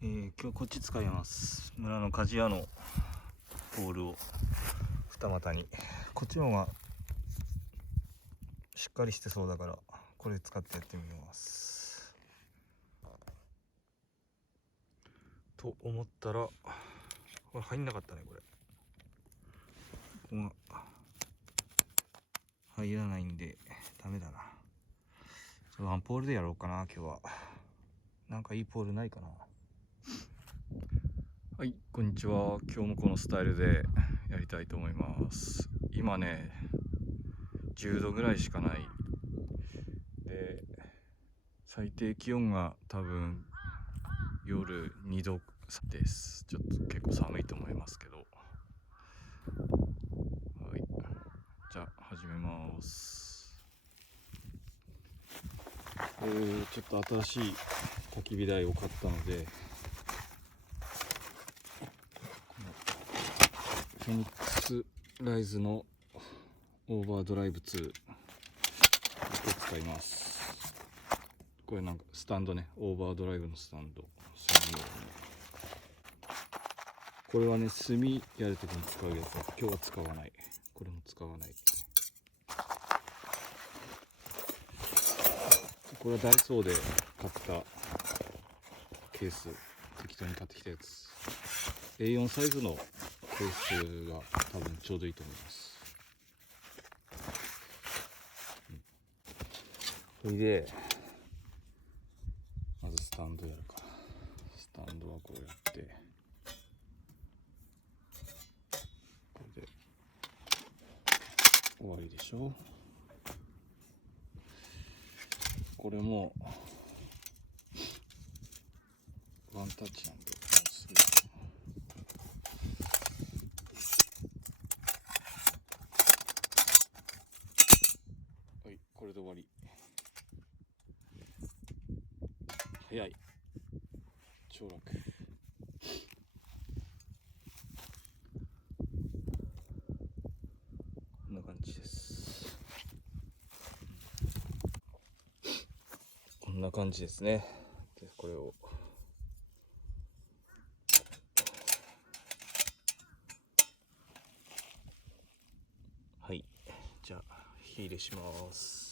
今日こっち使います。村の鍛冶屋のポールを二股に、こっちの方がしっかりしてそうだからこれ使ってやってみますと思ったら、これ入んなかったね。これここが入らないんでダメだな。ワンポールでやろうかな。今日はなんかいいポールないかな。はい、こんにちは。今日もこのスタイルでやりたいと思います。今ね、10度ぐらいしかないで、最低気温が多分夜2度です。ちょっと結構寒いと思いますけど、はい、じゃあ始めます。ちょっと新しい焚き火台を買ったので、フェニックスライズのオーバードライブ2を使います。これなんかスタンドね、オーバードライブのスタンド。これはね、炭やるときに使うやつ。今日は使わない。これも使わない。これはダイソーで買ったケース、適当に買ってきたやつ。A4 サイズのケースが多分ちょうどいいと思います。それでまずスタンドやるから、スタンドはこうやって、これで終わりでしょ。これもワンタッチなんで、もうすぐはい、これで終わり。早い、超楽。こんな感じです。こんな感じですね。でこれをはい、じゃあ火入れします。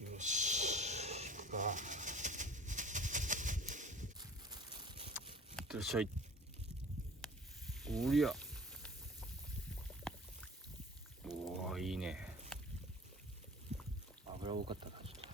よし、行くか。いってらっしゃい。おりゃ、おお、いいね。油多かったな、ちょっと。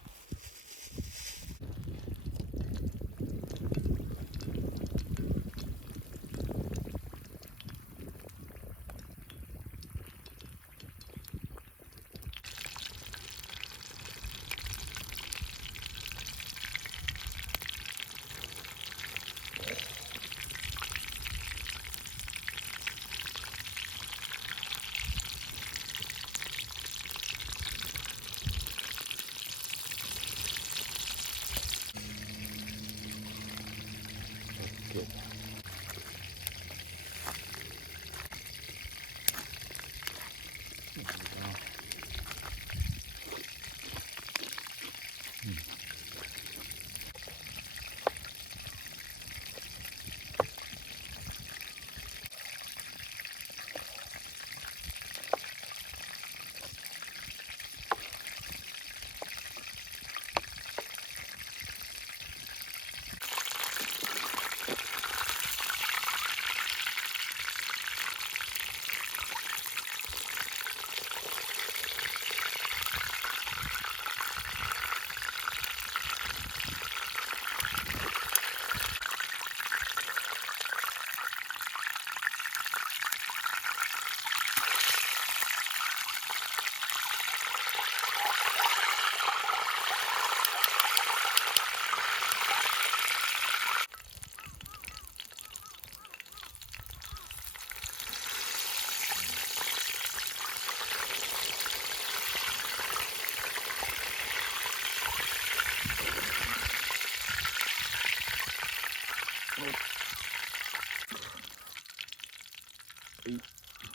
い、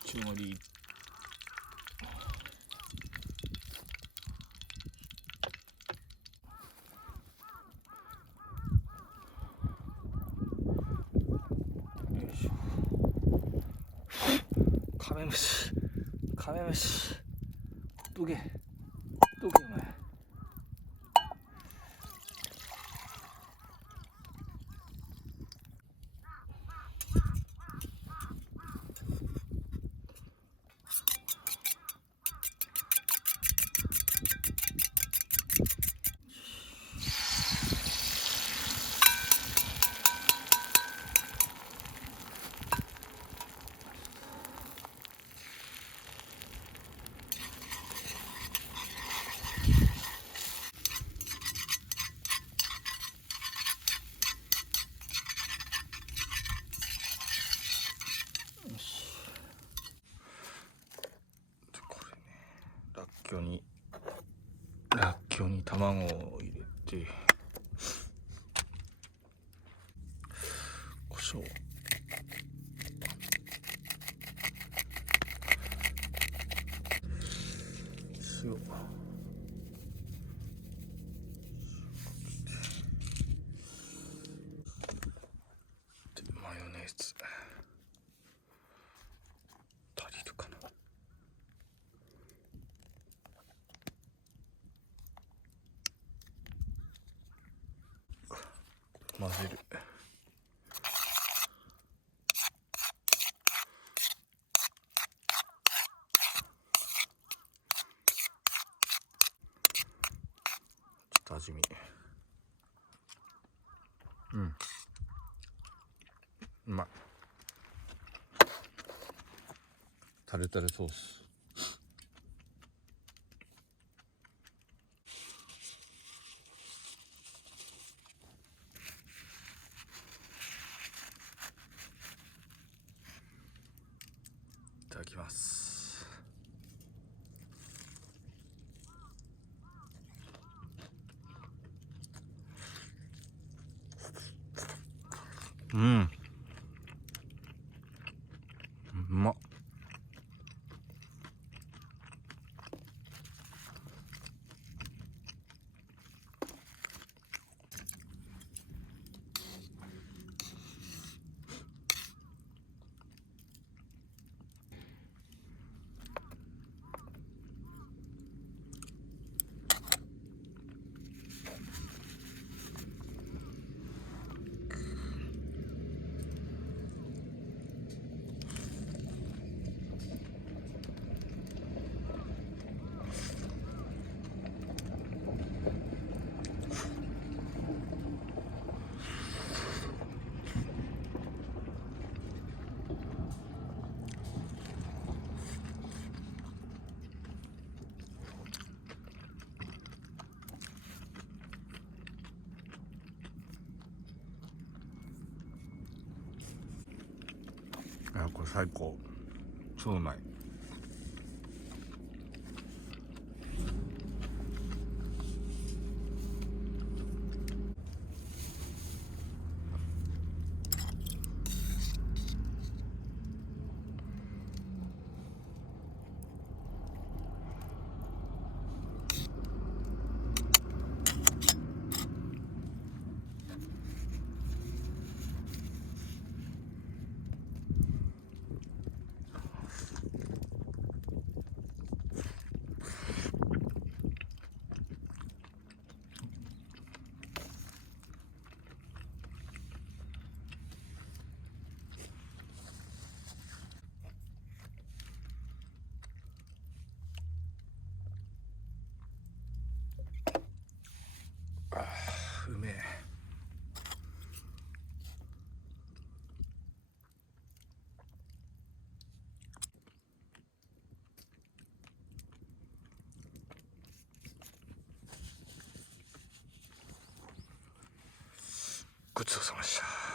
一応り。カメムシ、カメムシ、どけ、どけお前。らっきょうに卵を入れて、胡椒、塩、でマヨネーズ足りるかな。混ぜる。ちょっと味見。うまい。タルタルソース。いただきます。うん。うまっ。これ最高。超うまい。うめえ。ごちそうさまでした。